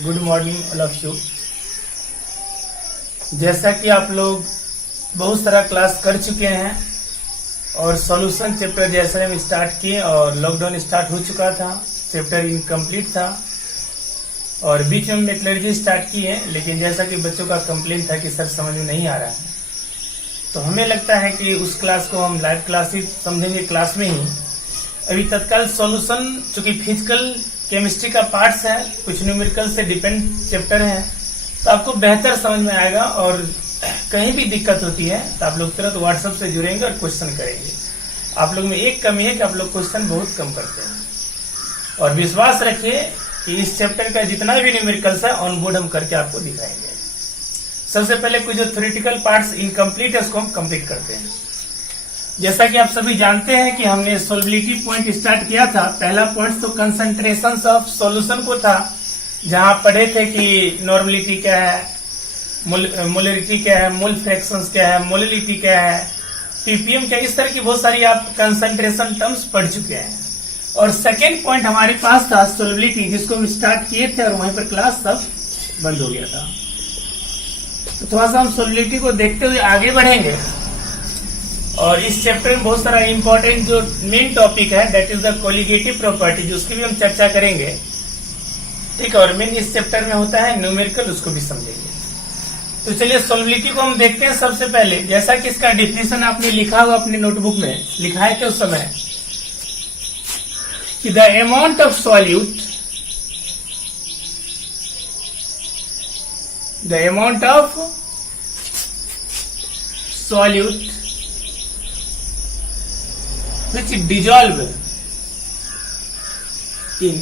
Good morning all of you. जैसा कि आप लोग बहुत सारा क्लास कर चुके हैं और सॉल्यूशन चैप्टर जैसे हम स्टार्ट किए और लॉकडाउन स्टार्ट हो चुका था, चैप्टर इनकम्प्लीट था और बीच में मेथोलॉजी स्टार्ट की है, लेकिन जैसा कि बच्चों का कंप्लेंट था कि सर समझ में नहीं आ रहा है, तो हमें लगता है कि उस क्लास को हम लाइव क्लास ही समझेंगे क्लास में ही। अभी तत्काल सॉल्यूशन चूंकि फिजिकल केमिस्ट्री का पार्ट्स है, कुछ न्यूमेरिकल से डिपेंड चैप्टर है, तो आपको बेहतर समझ में आएगा और कहीं भी दिक्कत होती है तो आप लोग तुरंत व्हाट्सएप से जुड़ेंगे और क्वेश्चन करेंगे। आप लोग में एक कमी है कि आप लोग क्वेश्चन बहुत कम करते हैं और विश्वास रखिए कि इस चैप्टर का जितना भी न्यूमेरिकल्स है ऑन बोर्ड हम करके आपको दिखाएंगे। सबसे पहले कुछ जो थ्योरेटिकल पार्ट्स इनकम्प्लीट है उसको हम कंप्लीट करते हैं। जैसा कि आप सभी जानते हैं कि हमने सोल्युबिलिटी पॉइंट स्टार्ट किया था। पहला पॉइंट तो कंसंट्रेशन ऑफ सॉल्यूशन को था, जहां पढ़े थे कि नॉर्मलिटी क्या है, मोलरिटी क्या है, मोल फ्रैक्शंस क्या है, मोलिलिटी क्या है, पीपीएम क्या, इस तरह की बहुत सारी आप कंसंट्रेशन टर्म्स पढ़ चुके हैं। और सेकेंड पॉइंट हमारे पास था सोल्युबिलिटी, जिसको हम स्टार्ट किए थे और वहीं पर क्लास सब बंद हो गया था। तो थोड़ा सा हम सोल्युबिलिटी को देखते हुए आगे बढ़ेंगे और इस चैप्टर में बहुत सारा इंपॉर्टेंट जो मेन टॉपिक है that is the colligative properties, उसकी भी हम चर्चा करेंगे, ठीक है। और मेन इस चैप्टर में होता है न्यूमेरिकल, उसको भी समझेंगे। तो चलिए सोल्युबिलिटी को हम देखते हैं। सबसे पहले जैसा कि इसका डिफिनेशन आपने लिखा हुआ अपने नोटबुक में, लिखा है कि उस समय कि the amount of solute, the amount of solute which dissolve in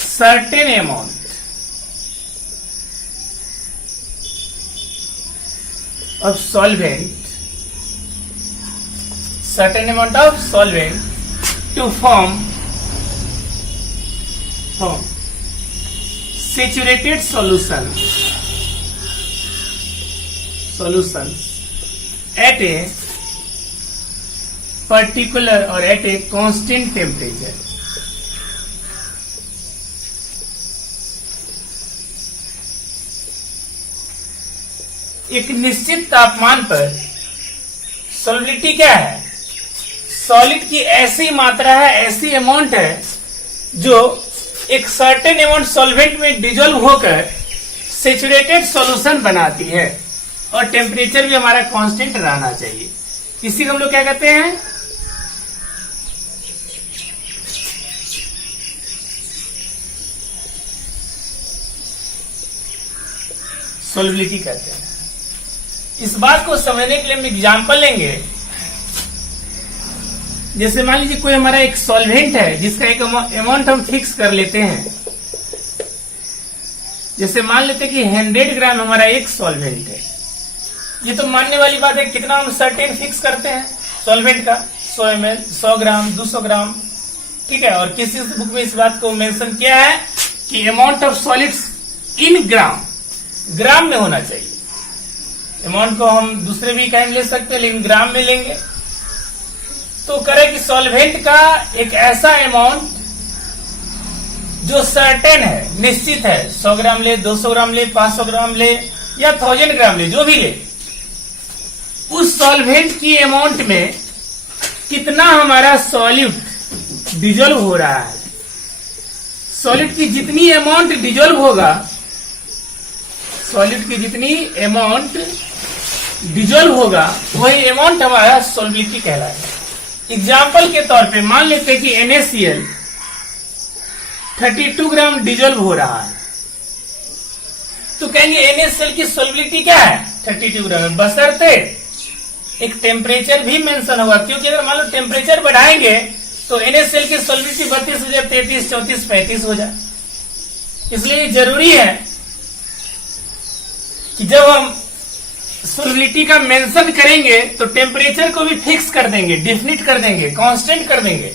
certain amount of solvent, certain amount of solvent to form saturated solutions at a particular or at a constant temperature। एक निश्चित तापमान पर solubility क्या है? Solid की ऐसी मात्रा है, ऐसी अमाउंट है जो एक सर्टेन अमाउंट सॉल्वेंट में डिजोल्व होकर सेचुरेटेड सॉल्यूशन बनाती है और टेम्परेचर भी हमारा कांस्टेंट रहना चाहिए। इसी को हम लोग क्या कहते हैं? सोल्युबिलिटी कहते हैं। इस बात को समझने के लिए हम एग्जांपल लेंगे। जैसे मान लीजिए कोई हमारा एक सॉल्वेंट है जिसका एक अमाउंट हम फिक्स कर लेते हैं। जैसे मान लेते हैं कि 100 ग्राम हमारा एक सॉल्वेंट है। ये तो मानने वाली बात है, कितना हम सर्टेन फिक्स करते हैं सॉल्वेंट का, 100 ml, 100 ग्राम, 200 ग्राम, ठीक है। और किसी बुक में इस बात को मेंशन किया है कि अमाउंट ऑफ सॉलिड्स इन ग्राम में होना चाहिए। अमाउंट को हम दूसरे भी काइंड ले सकते हैं लेकिन ग्राम में लेंगे। तो करें कि सॉल्वेंट का एक ऐसा अमाउंट जो सर्टेन है, निश्चित है, 100 ग्राम ले, 200 ग्राम ले, 500 ग्राम ले या 1000 ग्राम ले, जो भी ले, उस सॉल्वेंट की अमाउंट में कितना हमारा सॉल्यूट डिजोल्व हो रहा है। सॉलिड की जितनी अमाउंट डिजोल्व होगा, सॉलिड की जितनी अमाउंट डिजोल्व होगा वही अमाउंट हमारा सोल्युबिलिटी कहलाएगा। एग्जाम्पल के तौर पे मान लेते हैं कि NaCl 32 ग्राम डिजोल्व हो रहा है, तो कहेंगे NaCl की सोल्युबिलिटी क्या है? 32 ग्राम, बशर्ते एक टेम्परेचर भी मेंशन होगा, क्योंकि अगर मान लो टेम्परेचर बढ़ाएंगे तो NaCl की सोल्युबिलिटी 32 हो जाए, 33, 34, 35 हो जाए। इसलिए जरूरी है कि जब हम सोल्युबिलिटी का मेंशन करेंगे तो टेम्परेचर को भी फिक्स कर देंगे, डिफिनिट कर देंगे, कांस्टेंट कर देंगे।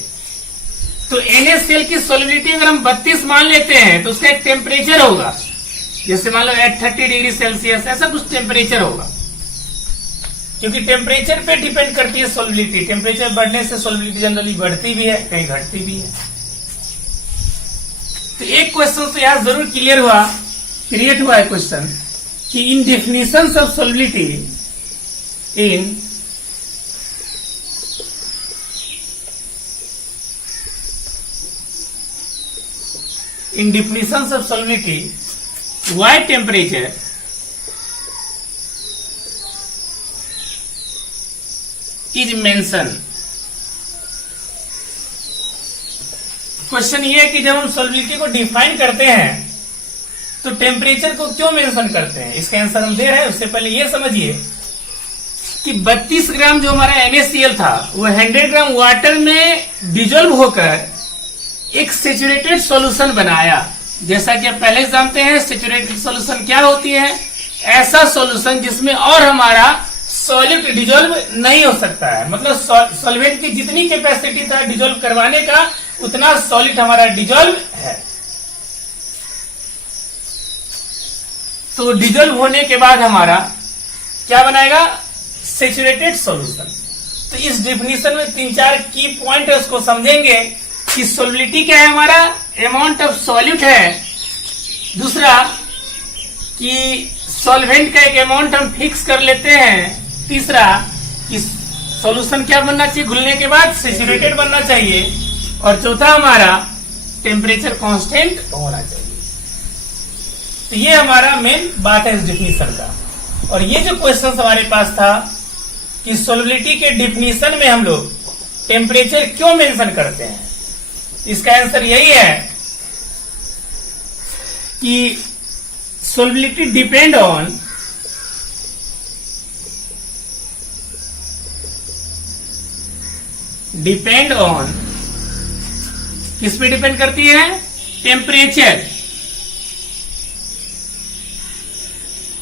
तो NaCl की सोल्युबिलिटी अगर हम 32 मान लेते हैं तो उसका एक टेम्परेचर होगा, जैसे मान लो एट 30 डिग्री सेल्सियस, ऐसा कुछ टेम्परेचर होगा, क्योंकि टेम्परेचर पे डिपेंड करती है सोल्युबिलिटी। टेम्परेचर बढ़ने से सोल्युबिलिटी जनरली बढ़ती भी है, कहीं घटती भी है। तो एक क्वेश्चन तो यहाँ जरूर क्लियर हुआ, क्रिएट हुआ है क्वेश्चन कि in definitions of solubility in definitions of solubility, why temperature is mentioned. Question ये है कि जब हम सॉल्युबिलिटी को डिफाइन करते हैं तो टेम्परेचर को क्यों मेंशन करते हैं। इसका आंसर हम दे रहे हैं। उससे पहले ये समझिए कि 32 ग्राम जो हमारा NaCl था वो 100 ग्राम वाटर में डिजोल्व होकर एक सेचुरेटेड सॉल्यूशन बनाया। जैसा कि आप पहले से जानते हैं सेचुरेटेड सॉल्यूशन क्या होती है, ऐसा सॉल्यूशन जिसमें और हमारा सॉल्यूट डिजोल्व नहीं हो सकता है। मतलब सॉल्वेंट की जितनी कैपेसिटी था डिजोल्व करवाने का उतना सॉलिड हमारा डिजोल्व है। तो डिजोल्व होने के बाद हमारा क्या बनाएगा, सेचुरेटेड सॉल्यूशन। तो इस डेफिनेशन में 3-4 की पॉइंट है, उसको समझेंगे कि सॉल्युबिलिटी क्या है, हमारा अमाउंट ऑफ सॉल्यूट है। दूसरा कि सॉल्वेंट का एक अमाउंट हम फिक्स कर लेते हैं। तीसरा कि सॉल्यूशन क्या बनना चाहिए, घुलने के बाद सेचुरेटेड बनना चाहिए। और चौथा हमारा टेम्परेचर कांस्टेंट होना चाहिए। तो ये हमारा मेन बात है इस डेफिनेशन का। और ये जो क्वेश्चन हमारे पास था कि सॉल्युबिलिटी के डेफिनेशन में हम लोग टेम्परेचर क्यों मेंशन करते हैं, इसका आंसर यही है कि सॉल्युबिलिटी डिपेंड ऑन किस पे डिपेंड करती है, टेम्परेचर।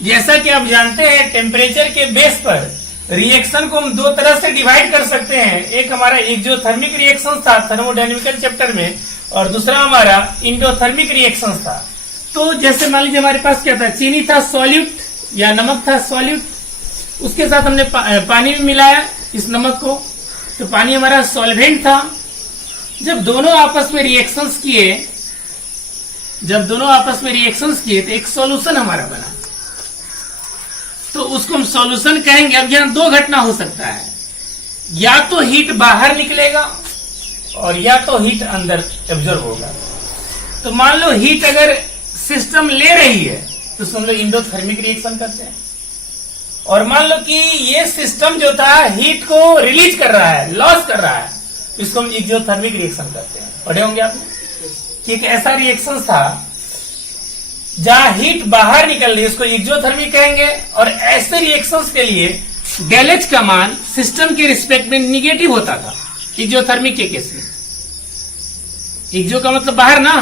जैसा कि आप जानते हैं टेम्परेचर के बेस पर रिएक्शन को हम दो तरह से डिवाइड कर सकते हैं। एक हमारा एक्सोथर्मिक रिएक्शन था थर्मोडायनेमिकल चैप्टर में, और दूसरा हमारा इंडोथर्मिक रिएक्शन था। तो जैसे मान लीजिए हमारे पास क्या था, चीनी था सॉल्यूट या नमक था सॉल्यूट, उसके साथ हमने पानी में मिलाया इस नमक को, तो पानी हमारा सॉल्वेंट था। जब दोनों आपस में रिएक्शंस किए तो एक सॉल्यूशन हमारा बना, तो उसको हम सॉल्यूशन कहेंगे। अब यहां दो घटना हो सकता है, या तो हीट बाहर निकलेगा और या तो हीट अंदर एब्जॉर्ब होगा। तो मान लो हीट अगर सिस्टम ले रही है तो उसको हम लोग इंडोथर्मिक रिएक्शन करते हैं। और मान लो कि ये सिस्टम जो था हीट को रिलीज कर रहा है, लॉस कर रहा है, इसको हम एक्सोथर्मिक रिएक्शन करते हैं। पढ़े होंगे आपने कि एक ऐसा रिएक्शन था जहां हीट बाहर निकल रही है, इसको एक्सोथर्मिक कहेंगे। और ऐसे रिएक्शंस के लिए डेल एच का मान सिस्टम के रिस्पेक्ट में निगेटिव होता था एक्सोथर्मिक के केस में। एक्सो का मतलब बाहर ना,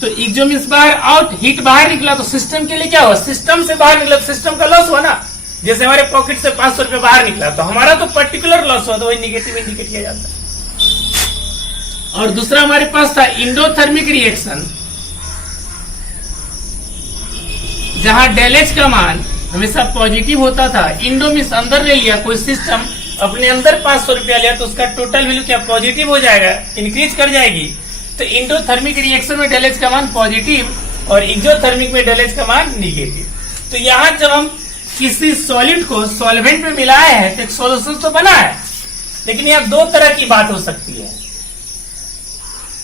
तो एक्सो मीन्स बाहर, आउट, हीट बाहर निकला तो सिस्टम के लिए क्या हुआ, सिस्टम से बाहर निकला तो सिस्टम का लॉस हुआ ना। जैसे हमारे पॉकेट से 500 रुपए बाहर निकला तो हमारा तो पर्टिकुलर लॉस हुआ, तो वही निगेटिव इंडिकेट किया जाता है। और दूसरा हमारे पास था इंडोथर्मिक रिएक्शन, जहां डेल एच का मान हमेशा पॉजिटिव होता था। इंडो मीन्स अंदर ले लिया, कोई सिस्टम अपने अंदर 500 रुपया लिया तो उसका टोटल वैल्यू क्या पॉजिटिव हो जाएगा, इंक्रीज कर जाएगी। तो इंडोथर्मिक रिएक्शन में डेल एच का मान पॉजिटिव और एक्सोथर्मिक में डेल एच का मान निगेटिव। तो यहां जब हम किसी सॉलिड को सॉल्वेंट में मिलाए हैं तो एक सॉल्यूशन तो बना है, लेकिन यहां दो तरह की बात हो सकती है।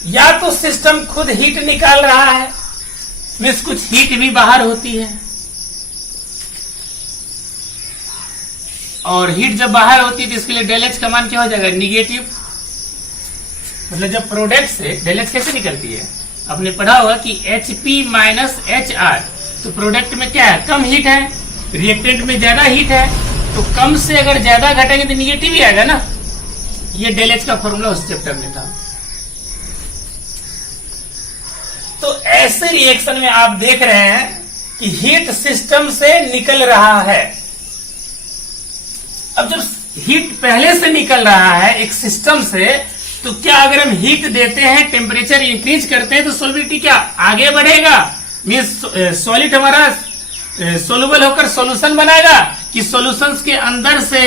या तो सिस्टम खुद हीट निकाल रहा है, मीन्स कुछ हीट भी बाहर होती है, और हीट जब बाहर होती है तो इसके लिए डेल एच का मान क्या हो जाएगा, निगेटिव। मतलब जब प्रोडक्ट से डेल एच कैसे निकलती है, आपने पढ़ा होगा कि HP माइनस HR, तो प्रोडक्ट में क्या है, कम हीट है, रिएक्टेंट में ज्यादा हीट है, तो कम से अगर ज्यादा घटेंगे तो निगेटिव ही आएगा ना। ये डेल एच का फॉर्मूला उस चैप्टर में था। तो ऐसे रिएक्शन में आप देख रहे हैं कि हीट सिस्टम से निकल रहा है। अब जब हीट पहले से निकल रहा है एक सिस्टम से, तो क्या अगर हम हीट देते हैं, टेम्परेचर इंक्रीज करते हैं, तो सॉल्युबिलिटी क्या आगे बढ़ेगा, मीन्स सॉलिड हमारा सोलुबल होकर सॉल्यूशन बनाएगा, कि सॉल्यूशंस के अंदर से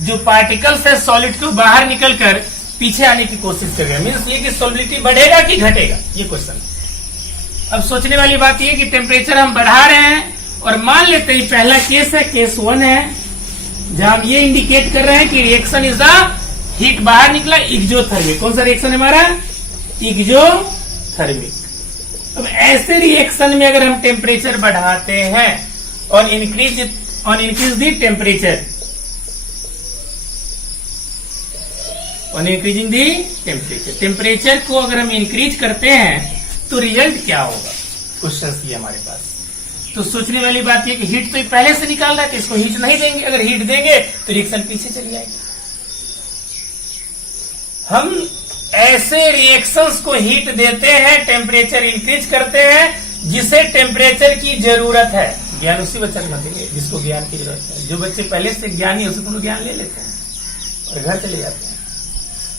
जो पार्टिकल्स है सॉलिड को बाहर निकलकर पीछे आने की कोशिश करेगा। मीन्स ये कि सॉल्युबिलिटी बढ़ेगा कि घटेगा, ये क्वेश्चन। अब सोचने वाली बात ये कि टेम्परेचर हम बढ़ा रहे हैं और मान लेते हैं पहला केस है, केस 1 है, जहां हम ये इंडिकेट कर रहे हैं कि रिएक्शन इज द हीट बाहर निकला एक्सोथर्मिक। कौन सा रिएक्शन है हमारा? एक्सोथर्मिक। अब ऐसे रिएक्शन में अगर हम टेम्परेचर बढ़ाते हैं और increase the temperature, on increasing the temperature को अगर हम इंक्रीज करते हैं तो रिजल्ट क्या होगा? क्वेश्चन ये हमारे पास। तो सोचने वाली बात यह कि हीट तो पहले से निकाल रहा है, तो इसको हीट नहीं देंगे। अगर हीट देंगे तो रिएक्शन पीछे चली जाएगी। हम ऐसे रिएक्शंस को हीट देते हैं, टेम्परेचर इंक्रीज करते हैं, जिसे टेम्परेचर की जरूरत है। ज्ञान उसी बच्चे को देंगे जिसको ज्ञान की जरूरत है। जो बच्चे पहले से ज्ञानी है उसको ज्ञान ले लेते हैं और घर चले जाते हैं।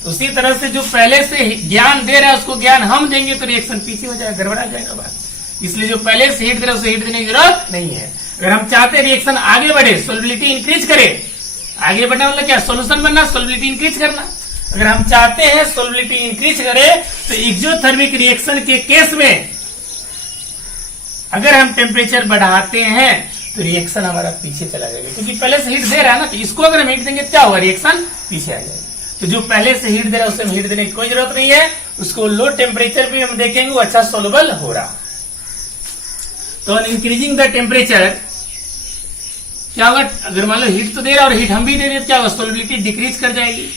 उसी तरह से जो पहले से ज्ञान दे रहा है उसको ज्ञान हम देंगे तो रिएक्शन पीछे हो जाएगा, गड़बड़ा जाएगा बात। इसलिए जो पहले से हीट दे रहा है उसे हीट देने की जरूरत नहीं है। अगर हम चाहते हैं रिएक्शन आगे बढ़े, सॉल्युबिलिटी इंक्रीज करे, आगे बढ़ना मतलब क्या? सॉल्यूशन बनना, सॉल्युबिलिटी इंक्रीज करना। अगर हम चाहते हैं सॉल्युबिलिटी इंक्रीज करे तो एक्सोथर्मिक रिएक्शन के केस में अगर हम टेम्परेचर बढ़ाते हैं तो रिएक्शन हमारा पीछे चला जाएगा, क्योंकि पहले से हीट दे रहा है ना। तो इसको अगर हम हीट देंगे क्या होगा? रिएक्शन पीछे आ जाएगा। तो जो पहले से हीट दे रहा है उसे हम हीट देने की कोई जरूरत नहीं है। उसको लो टेम्परेचर पे हम देखेंगे वो अच्छा सोलुबल हो रहा। तो इंक्रीजिंग द टेम्परेचर क्या होगा? अगर मान लो हीट तो दे रहा है और हीट हम भी दे रहे, क्या होगा? सोलबिलिटी डिक्रीज कर जाएगी।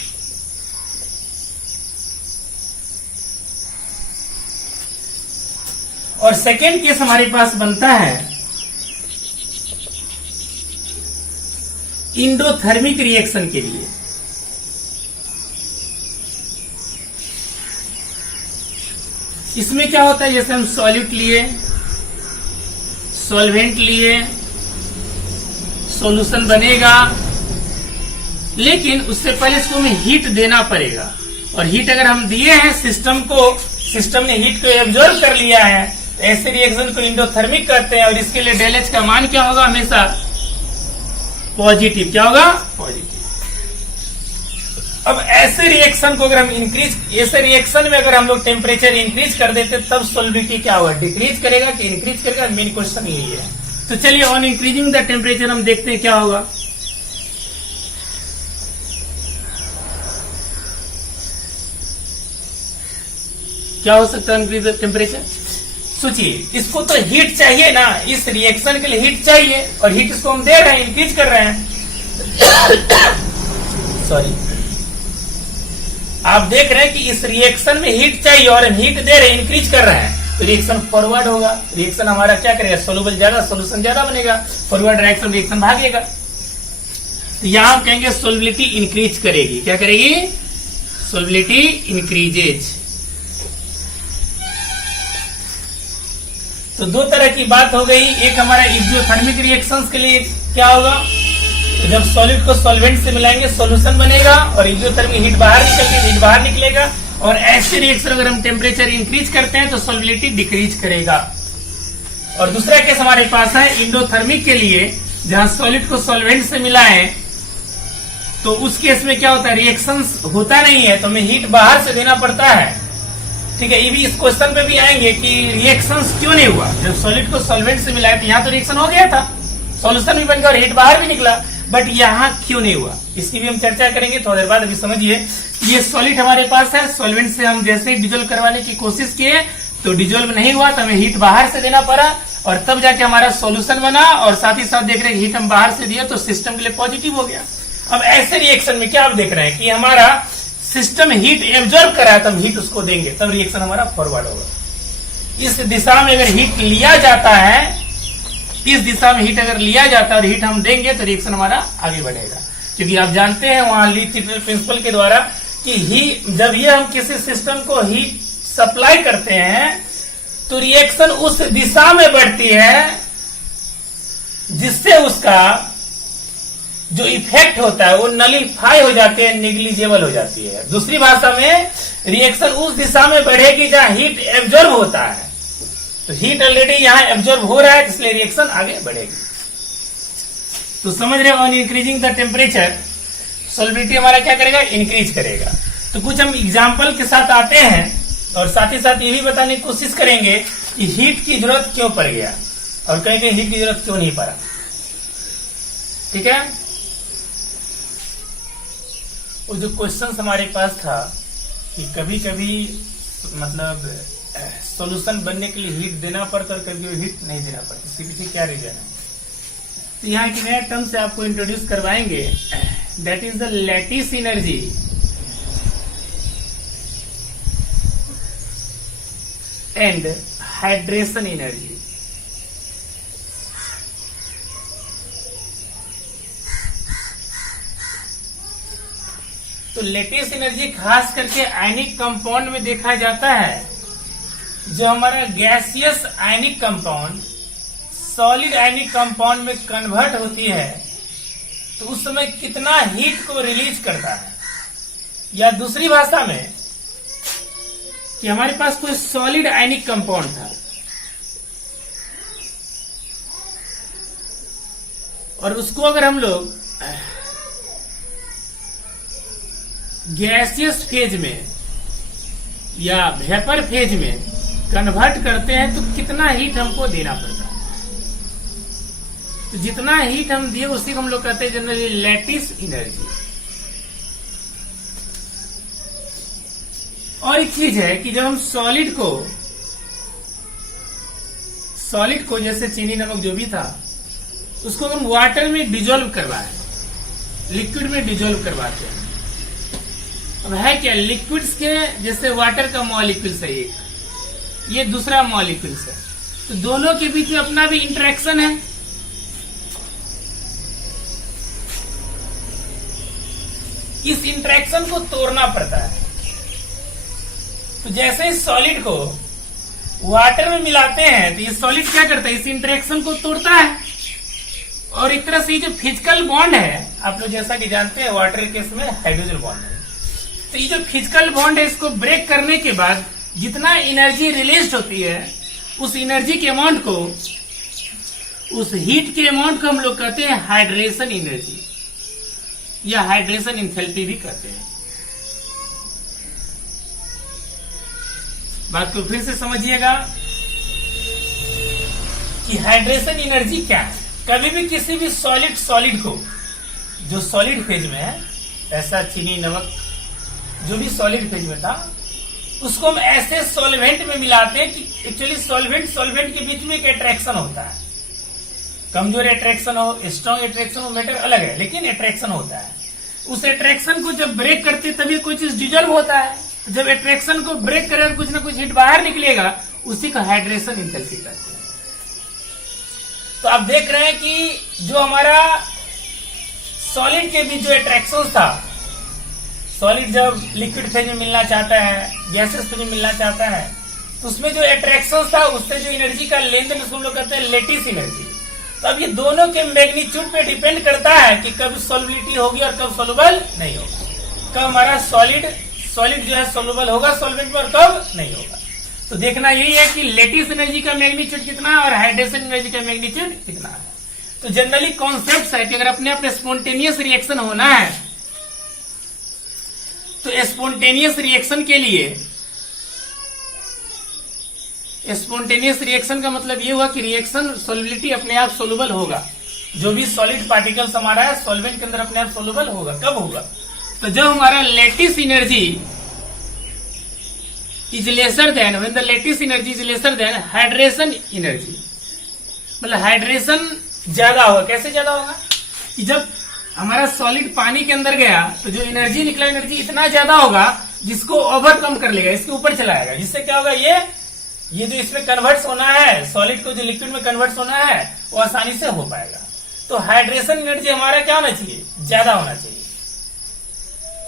और सेकेंड केस हमारे पास बनता है इंडोथर्मिक रिएक्शन के लिए। इसमें क्या होता है? जैसे हम सॉल्यूट लिए, सॉल्वेंट लिए, सॉल्यूशन बनेगा, लेकिन उससे पहले इसको हमें हीट देना पड़ेगा। और हीट अगर हम दिए हैं सिस्टम ने हीट को एब्जॉर्ब कर लिया है, तो ऐसे रिएक्शन को इंडोथर्मिक कहते हैं। और इसके लिए डेल एच का मान क्या होगा? हमेशा पॉजिटिव। क्या होगा? पॉजिटिव। अब ऐसे रिएक्शन को अगर हम ऐसे रिएक्शन में अगर हम लोग टेम्परेचर इंक्रीज कर देते तब सॉल्युबिलिटी क्या होगा? डिक्रीज करेगा कि इंक्रीज करेगा? मेन क्वेश्चन यही है। तो चलिए ऑन इंक्रीजिंग द टेम्परेचर हम देखते हैं क्या होगा। क्या हो सकता है इंक्रीज द टेम्परेचर? सोचिए, इसको तो हीट चाहिए ना, इस रिएक्शन के लिए हीट चाहिए और हीट इसको हम दे रहे हैं, इंक्रीज कर रहे हैं। सॉरी, आप देख रहे हैं कि इस रिएक्शन में हीट चाहिए और हम हीट दे रहे हैं, इंक्रीज कर रहे हैं, तो रिएक्शन फॉरवर्ड होगा। रिएक्शन हमारा क्या करेगा? सोलुबल ज्यादा, सोल्यूशन ज्यादा बनेगा, फॉरवर्ड डायरेक्शन रिएक्शन भागेगा। तो यहां हम कहेंगे सोलबिलिटी इंक्रीज करेगी। क्या करेगी? Solubility increases. तो दो तरह की बात हो गई। एक हमारा एक्सोथर्मिक रिएक्शंस के लिए क्या होगा? तो जब सॉलिड को सॉल्वेंट से मिलाएंगे सॉल्यूशन बनेगा और एक्सोथर्मिक हीट बाहर निकलेगी, हीट बाहर निकलेगा। और ऐसे रिएक्शन अगर हम टेम्परेचर इंक्रीज करते हैं तो सॉल्युबिलिटी डिक्रीज करेगा। और दूसरा केस हमारे पास है इंडोथर्मिक के लिए, जहां सॉलिड को सॉल्वेंट से मिलाएं तो उस केस में क्या होता है? रिएक्शंस होता नहीं है, तो हमें हीट बाहर से देना पड़ता है। ठीक है, ये भी इस क्वेश्चन पे भी आएंगे कि रिएक्शंस क्यों नहीं हुआ। जब सॉलिड को सॉल्वेंट से मिलाया तो यहाँ तो रिएक्शन हो गया था, सॉल्यूशन भी बन गया और हीट बाहर भी निकला, बट यहाँ क्यों नहीं हुआ? इसकी भी हम चर्चा करेंगे थोड़ी देर बाद। अभी समझिए, ये सॉलिड हमारे पास है, सॉल्वेंट से हम जैसे ही डिजोल्व करवाने की कोशिश किए तो डिजोल्व नहीं हुआ, तो हमें हीट बाहर से देना पड़ा और तब जाके हमारा सॉल्यूशन बना। और साथ ही साथ देख रहे हैं हीट हम बाहर से दिया तो सिस्टम के लिए पॉजिटिव हो गया। अब ऐसे रिएक्शन में क्या आप देख रहे हैं कि हमारा सिस्टम हीट एब्जॉर्ब करा है, तब हीट उसको देंगे, तब रिएक्शन हमारा फॉरवर्ड होगा। इस दिशा में अगर हीट लिया जाता है, इस दिशा में हीट अगर लिया जाता है और हीट हम देंगे तो रिएक्शन हमारा आगे बढ़ेगा। क्योंकि आप जानते हैं वहां लीच-हीटर प्रिंसिपल के द्वारा कि जब ये हम किसी सिस्टम को हीट सप्लाई करते हैं तो रिएक्शन उस दिशा में बढ़ती है जिससे उसका जो इफेक्ट होता है वो नलिफाई हो जाते हैं, निग्लिजेबल हो जाती है। दूसरी भाषा में रिएक्शन उस दिशा में बढ़ेगी जहां हीट एब्जॉर्ब होता है। तो हीट ऑलरेडी यहां एब्जॉर्ब हो रहा है, इसलिए रिएक्शन आगे बढ़ेगी। तो समझ रहे हो, on increasing the temperature solubility हमारा क्या करेगा? इंक्रीज करेगा। तो कुछ हम एग्जाम्पल के साथ आते हैं और साथ ही साथ ये भी बताने की कोशिश करेंगे कि हीट की जरूरत क्यों पड़ गया और कहीं कहीं हीट की जरूरत क्यों नहीं पड़ा। ठीक है, वो जो क्वेश्चन हमारे पास था कि कभी कभी मतलब सॉल्यूशन बनने के लिए हीट देना पड़ता और कभी हीट नहीं देना पड़ता, इसके पीछे क्या रीजन है। तो यहाँ एक नया टर्म से आपको इंट्रोड्यूस करवाएंगे, that is the lattice energy and hydration energy. तो लेटिस एनर्जी खास करके आयनिक कंपाउंड में देखा जाता है। जो हमारा gaseous ionic compound solid ionic compound में कन्वर्ट होती है तो उस समय कितना हीट को रिलीज करता है, या दूसरी भाषा में कि हमारे पास कोई सॉलिड आयनिक कंपाउंड था और उसको अगर हम लोग गैसियस फेज में या वेपर फेज में कन्वर्ट करते हैं तो कितना हीट हमको देना पड़ता है। तो जितना हीट हम दिए उसी को हम लोग कहते हैं जनरली लैटिस एनर्जी। और एक चीज है कि जब हम सॉलिड को जैसे चीनी नमक जो भी था उसको हम वाटर में डिजोल्व करवाए, लिक्विड में डिजोल्व करवाते हैं। अब है क्या, लिक्विड्स के जैसे वाटर का मॉलिक्यूल्स है एक, ये दूसरा मॉलिक्यूल्स है, तो दोनों के बीच में अपना भी इंटरेक्शन है। इस इंटरेक्शन को तोड़ना पड़ता है। तो जैसे इस सॉलिड को वाटर में मिलाते हैं तो ये सॉलिड क्या करता है, इस इंटरेक्शन को तोड़ता है और एक तरह से जो फिजिकल बॉन्ड है, आप लोग जैसा कि जानते हैं वाटर केस में हाइड्रोजन बॉन्ड है, तो ये जो फिजिकल बॉन्ड है इसको ब्रेक करने के बाद जितना एनर्जी रिलीज होती है उस एनर्जी के अमाउंट को, उस हीट के अमाउंट को हम लोग कहते हैं हाइड्रेशन एनर्जी या हाइड्रेशन एंथैल्पी भी कहते हैं। बात को फिर से समझिएगा कि हाइड्रेशन एनर्जी क्या है। कभी भी किसी भी सॉलिड को, जो सॉलिड फेज में है, ऐसा चीनी नमक जो भी सॉलिड फेज में था, उसको हम ऐसे सॉल्वेंट में मिलाते हैं कि एक्चुअली सॉल्वेंट के बीच में एक अट्रैक्शन होता है। कमजोर अट्रैक्शन हो, स्ट्रॉन्ग अट्रैक्शन हो, मैटर अलग है, लेकिन अट्रैक्शन होता है। उस अट्रैक्शन को जब ब्रेक करते तभी कोई चीज डिजोल्व होता है। जब अट्रैक्शन को ब्रेक करेगा कुछ ना कुछ हीट बाहर निकलेगा, उसी को हाइड्रेशन एंथैल्पी कहते हैं। तो आप देख रहे हैं कि जो हमारा सॉलिड के बीच जो अट्रैक्शन था, सॉलिड जब लिक्विड फेज में मिलना चाहता है, गैसेस फेज में मिलना चाहता है, तो उसमें जो अट्रैक्शन था उससे जो एनर्जी का लेन देन उसको हम लोग कहते हैं लेटिस एनर्जी। तो अब ये दोनों के मैग्नीट्यूड पे डिपेंड करता है कि कब सॉल्युबिलिटी होगी और कब सोलुबल नहीं होगा, कब हमारा सॉलिड जो है सोलुबल होगा सॉल्वेंट में और कब नहीं होगा। तो देखना यही है कि लेटिस एनर्जी का मैग्नीट्यूड कितना है और हाइड्रेशन एनर्जी का मैग्नीट्यूड कितना है। तो जनरली कॉन्सेप्ट है कि अगर अपने अपने स्पॉन्टेनियस रिएक्शन होना है तो स्पॉन्टेनियस रिएक्शन के लिए, स्पॉन्टेनियस रिएक्शन का मतलब ये हुआ कि रिएक्शन सोलबिलिटी अपने आप सोलुबल होगा। जो भी सॉलिड पार्टिकल्स हमारा है सॉल्वेंट के अंदर अपने आप सोलुबल होगा। कब होगा? तो जब हमारा lattice energy is lesser than, when the lattice energy is lesser than hydration energy, मतलब हाइड्रेशन ज्यादा होगा। कैसे ज्यादा होगा कि जब हमारा सॉलिड पानी के अंदर गया तो जो एनर्जी निकला, एनर्जी इतना ज्यादा होगा जिसको ओवरकम कर लेगा, इसके ऊपर चला जाएगा। जिससे क्या होगा, ये जो इसमें कन्वर्ट होना है, सॉलिड को जो लिक्विड में कन्वर्ट होना है वो आसानी से हो पाएगा। तो हाइड्रेशन एनर्जी हमारा क्या होना चाहिए, ज्यादा होना चाहिए।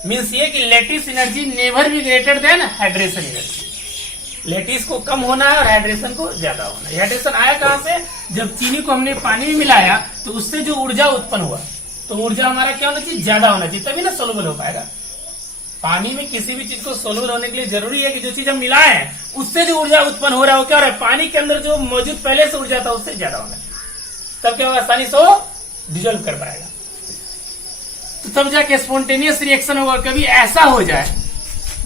मीन्स ये कि lattice energy never be greater than hydration energy. Lattice को कम होना है और हाइड्रेशन को ज्यादा होना है। हाइड्रेशन आया कहां से, जब चीनी को हमने पानी में मिलाया तो उससे जो ऊर्जा उत्पन्न हुआ, तो ऊर्जा हमारा क्या होना चाहिए, ज्यादा होना चाहिए, तभी ना सोलुबल हो पाएगा। पानी में किसी भी चीज को सोलुबल होने के लिए जरूरी है कि जो चीज हम मिलाए हैं उससे जो ऊर्जा उत्पन्न हो रहा है वो क्या हो रहा है, पानी के अंदर जो मौजूद पहले से ऊर्जा था उससे ज्यादा होना चाहिए। तब क्या होगा, आसानी से वो डिजोल्व कर पाएगा। तो तब जाके स्पॉन्टेनियस रिएक्शन होगा। कभी ऐसा हो जाए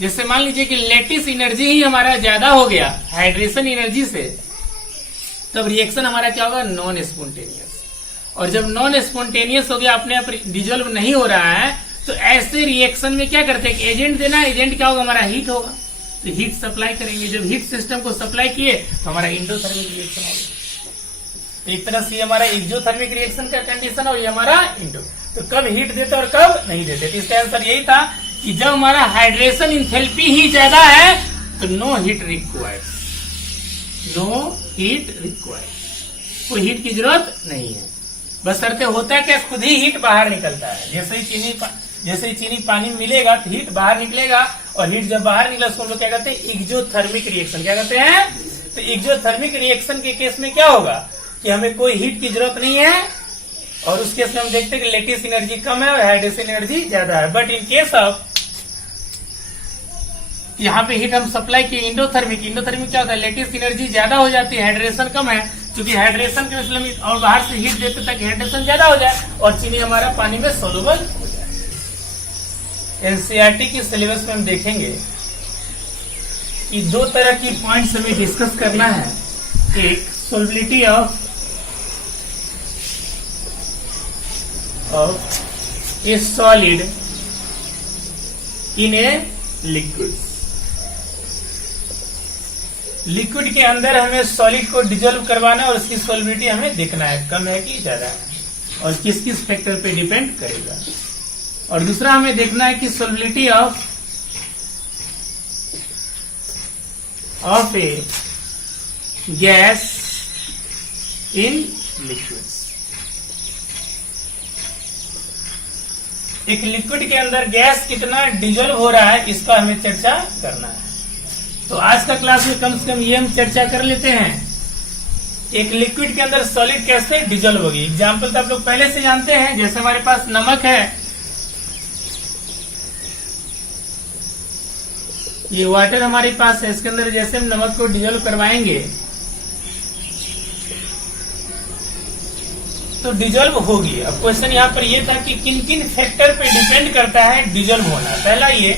जैसे मान लीजिए कि लेटिस एनर्जी ही हमारा ज्यादा हो गया हाइड्रेशन एनर्जी से, तब रिएक्शन हमारा क्या होगा, नॉन स्पॉन्टेनियस। और जब नॉन स्पॉन्टेनियस हो गया, अपने आप डिजोल्व नहीं हो रहा है, तो ऐसे रिएक्शन में क्या करते हैं, एजेंट देना है, एजेंट क्या होगा, हमारा हीट होगा, तो हीट सप्लाई करेंगे। जब हीट सिस्टम को सप्लाई किए तो हमारा इंडोथर्मिक रिएक्शन होगा। एक तरह से हमारा एक्सोथर्मिक रिएक्शन का कंडीशन और ये हमारा इंडो। तो कब हीट देते और कब नहीं देते, तो इसका आंसर यही था कि जब हमारा हाइड्रेशन इंथैल्पी ही ज्यादा है तो no heat required, no heat required, कोई हीट की जरूरत नहीं है। बस शर्ते होता है कि खुद ही हीट बाहर निकलता है। जैसे ही चीनी पानी में मिलेगा तो हीट बाहर निकलेगा, और हीट जब बाहर निकला उसको हम लोग क्या कहते हैं, एक्सोथर्मिक रिएक्शन। क्या कहते हैं, तो एक्सोथर्मिक रिएक्शन के केस में क्या होगा कि हमें कोई हीट की जरूरत नहीं है, और उस केस में हम देखते हैं कि लेटिस एनर्जी कम है और हाइड्रेशन एनर्जी ज्यादा है। बट इन केस ऑफ यहाँ पे हीट हम सप्लाई किए इंडोथर्मिक, इंडोथर्मिक क्या होता है, लेटिस एनर्जी ज्यादा हो जाती है, हाइड्रेशन कम है, क्योंकि हाइड्रेशन के मतलब और बाहर से हीट देते ताकि हाइड्रेशन ज्यादा हो जाए और चीनी हमारा पानी में सोलुबल हो जाए। एनसीईआरटी की सिलेबस में हम देखेंगे कि दो तरह की पॉइंट्स हमें डिस्कस करना है, एक solubility of A solid in a liquid. Liquid के अंदर हमें सॉलिड को डिजोल्व करवाना है और उसकी सॉलिबिलिटी हमें देखना है, कम है कि ज्यादा है, और किस किस फैक्टर पे डिपेंड करेगा। और दूसरा हमें देखना है कि solubility of A gas in liquids. एक लिक्विड के अंदर गैस कितना डिजोल्व हो रहा है, इसका हमें चर्चा करना है। तो आज का क्लास में कम से कम ये हम चर्चा कर लेते हैं, एक लिक्विड के अंदर सॉलिड कैसे डिजोल्व होगी। एग्जाम्पल तो आप लोग पहले से जानते हैं, जैसे हमारे पास नमक है, ये वाटर हमारे पास है, इसके अंदर जैसे हम नमक को डिजोल्व करवाएंगे तो डिजोल्व होगी। अब क्वेश्चन यहाँ पर ये था कि किन किन फैक्टर पे डिपेंड करता है डिजोल्व होना। पहला ये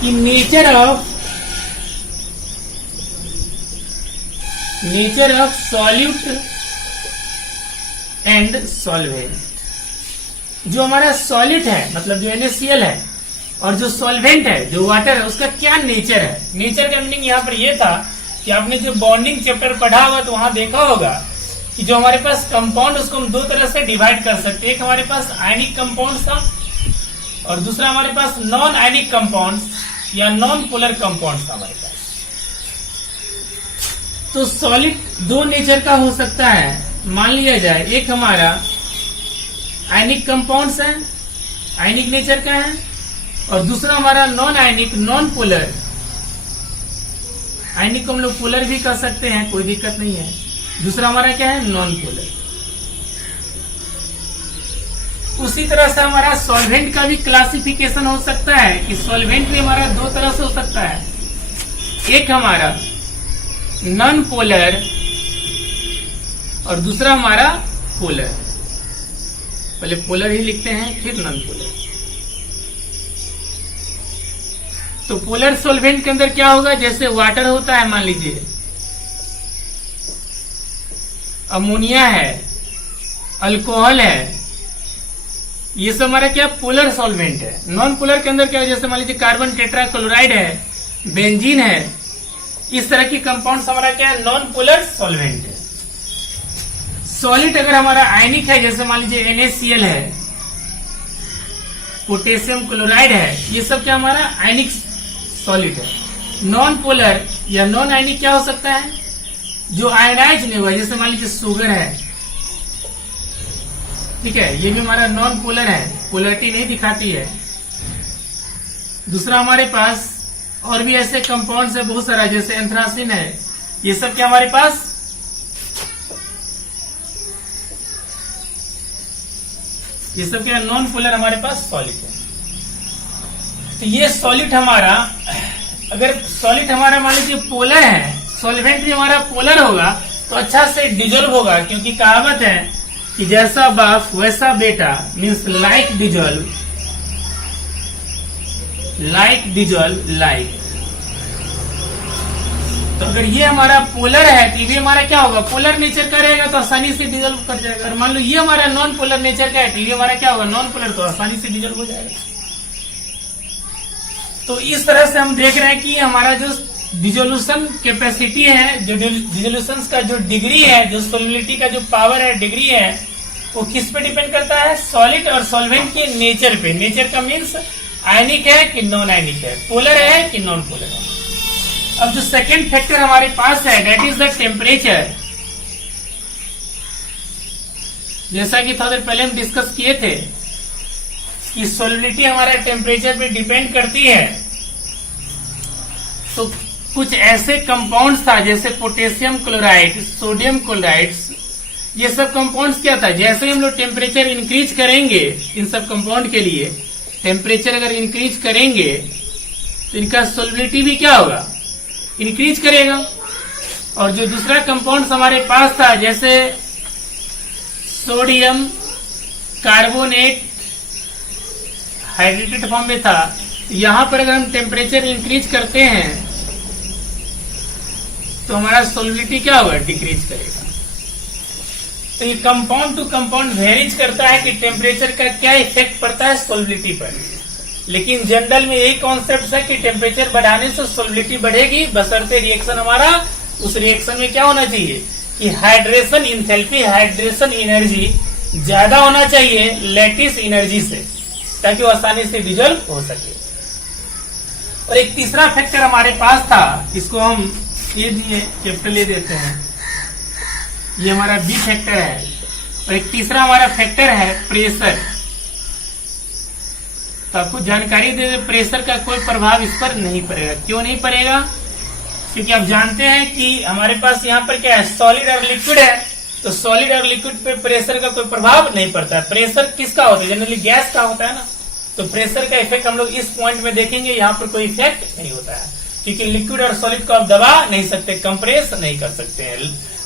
कि nature of solute and solvent. जो हमारा सॉलिड है मतलब जो NaCl है, और जो सॉल्वेंट है जो वाटर है, उसका क्या नेचर है। नेचर का मीनिंग यहाँ पर यह था कि आपने जो बॉन्डिंग चैप्टर पढ़ा होगा तो वहां देखा होगा कि जो हमारे पास कंपाउंड उसको हम दो तरह से डिवाइड कर सकते हैं। एक हमारे पास आयनिक कंपाउंड था और दूसरा हमारे पास नॉन आयनिक कंपाउंड या नॉन पोलर कंपाउंड था हमारे पास। तो सॉलिड दो नेचर का हो सकता है। मान लिया जाए एक हमारा आयनिक कंपाउंड्स है, आयनिक नेचर का है, और दूसरा हमारा नॉन आयनिक नॉन पोलर। आयनिक को हम लोग पोलर भी कर सकते हैं, कोई दिक्कत नहीं है। दूसरा हमारा क्या है, नॉन पोलर। उसी तरह से हमारा सॉल्वेंट का भी क्लासिफिकेशन हो सकता है कि सॉल्वेंट भी हमारा दो तरह से हो सकता है। एक हमारा नॉन पोलर और दूसरा हमारा पोलर। पहले पोलर ही लिखते हैं फिर नॉन पोलर। तो पोलर सॉल्वेंट के अंदर क्या होगा, जैसे वाटर होता है, मान लीजिए अमोनिया है, अल्कोहल है, ये सब हमारा क्या पोलर सॉल्वेंट है। नॉन पोलर के अंदर क्या है, जैसे मान लीजिए कार्बन टेट्राक्लोराइड है, बेंजीन है, इस तरह की कंपाउंड्स हमारा क्या है, नॉन पोलर सॉल्वेंट है। सॉलिड अगर हमारा आयनिक है, जैसे मान लीजिए NaCl है, पोटेशियम क्लोराइड है, ये सब क्या हमारा आयनिक सॉलिड है। नॉन पोलर या नॉन आयनिक क्या हो सकता है, जो आयनाइज नहीं हुआ, जैसे मान लीजिए शुगर है, ठीक है, ये भी हमारा नॉन पोलर है, पोलरिटी नहीं दिखाती है। दूसरा हमारे पास और भी ऐसे कंपाउंड्स है बहुत सारा, जैसे एंथ्रासिन है, ये सब क्या हमारे पास ये सब क्या नॉन पोलर हमारे पास सॉलिड है। तो ये सॉलिड हमारा, अगर सॉलिड हमारा मान लीजिए पोलर है, सॉल्वेंट भी हमारा पोलर होगा तो अच्छा से डिजोल्व होगा, क्योंकि कहावत है कि जैसा बाप वैसा बेटा, means like dissolve like dissolve like. तो अगर ये हमारा पोलर है तो ये हमारा क्या होगा, पोलर नेचर का रहेगा तो आसानी से डिजोल्व कर जाएगा। और मान लो ये हमारा नॉन पोलर नेचर का है तो ये हमारा क्या होगा, नॉन पोलर, तो आसानी से डिजोल्व हो जाएगा। तो इस तरह से हम देख रहे हैं कि हमारा जो डिजोल्यूशन कैपेसिटी है, जो डिजोल्यूशन का जो डिग्री है, जो सोलिबिलिटी का जो पावर है, डिग्री है, वो किस पे डिपेंड करता है, सॉलिड और सॉल्वेंट के नेचर पे। नेचर का मीन्स आयनिक है कि नॉन आयनिक है, पोलर है कि नॉन पोलर है। अब जो सेकेंड फैक्टर हमारे पास है दैट इज द टेम्परेचर। जैसा कि थोड़ा देर पहले हम डिस्कस किए थे कि सोलिबिलिटी हमारा टेम्परेचर पे डिपेंड करती है। तो कुछ ऐसे कंपाउंड्स था जैसे पोटेशियम क्लोराइड, सोडियम क्लोराइड, ये सब कंपाउंड्स क्या था, जैसे हम लोग टेम्परेचर इंक्रीज करेंगे इन सब कंपाउंड के लिए, टेम्परेचर अगर इंक्रीज करेंगे तो इनका सोलिबिलिटी भी क्या होगा, इंक्रीज करेगा। और जो दूसरा कंपाउंड हमारे पास था जैसे सोडियम कार्बोनेट हाइड्रेटेड फॉर्म में था, यहां पर अगर हम टेम्परेचर इंक्रीज करते हैं तो हमारा सोलिबिलिटी क्या होगा, डिक्रीज करेगा। तो ये कंपाउंड टू कंपाउंड वेरीज करता है कि टेम्परेचर का क्या इफेक्ट पड़ता है सोलिबिलिटी पर। लेकिन जनरल में यही कॉन्सेप्ट है कि टेम्परेचर बढ़ाने से सोलिबिलिटी बढ़ेगी, बशर्ते रिएक्शन हमारा उस रिएक्शन में क्या होना चाहिए कि हाइड्रेशन इंथैल्पी, हाइड्रेशन एनर्जी ज्यादा होना चाहिए लैटिस एनर्जी से, ताकि वो आसानी से डिजोल्व हो सके। और एक तीसरा फैक्टर हमारे पास था, इसको हम ये दिए कैपिटल ए देते हैं, ये हमारा बी फैक्टर है। और एक तीसरा हमारा फैक्टर है प्रेशर। तो आपको जानकारी दे दे, प्रेशर का कोई प्रभाव इस पर नहीं पड़ेगा। क्यों नहीं पड़ेगा, क्योंकि आप जानते हैं कि हमारे पास यहाँ पर क्या है, सॉलिड और लिक्विड है। तो सॉलिड और लिक्विड पे प्रेशर का कोई प्रभाव नहीं पड़ता है। प्रेशर किसका होता है, जनरली गैस का होता है ना। तो प्रेशर का इफेक्ट हम लोग इस पॉइंट में देखेंगे, यहाँ पर कोई इफेक्ट नहीं होता है, क्योंकि लिक्विड और सॉलिड को आप दबा नहीं सकते, कंप्रेस नहीं कर सकते हैं।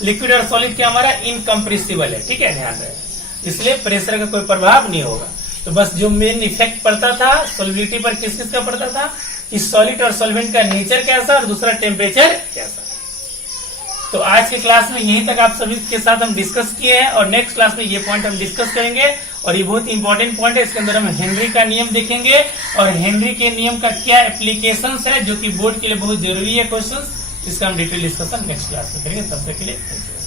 लिक्विड और सॉलिड क्या हमारा इनकम्प्रेसिबल है, ठीक है, ध्यान रहे। इसलिए प्रेशर का कोई प्रभाव नहीं होगा। तो बस जो मेन इफेक्ट पड़ता था सोलिबिलिटी पर, किस किस का पड़ता था, कि सॉलिड और सॉल्वेंट का नेचर कैसा और दूसरा टेम्परेचर कैसा। तो आज के क्लास में यहीं तक आप सभी के साथ हम डिस्कस किए हैं, और नेक्स्ट क्लास में ये पॉइंट हम डिस्कस करेंगे। और ये बहुत इंपॉर्टेंट पॉइंट है, इसके अंदर हम हेनरी का नियम देखेंगे और हेनरी के नियम का क्या एप्लीकेशंस है, जो कि बोर्ड के लिए बहुत जरूरी है क्वेश्चन। इसका हम डिटेल डिस्कशन नेक्स्ट क्लास में करेंगे। तब तक के लिए थैंक यू।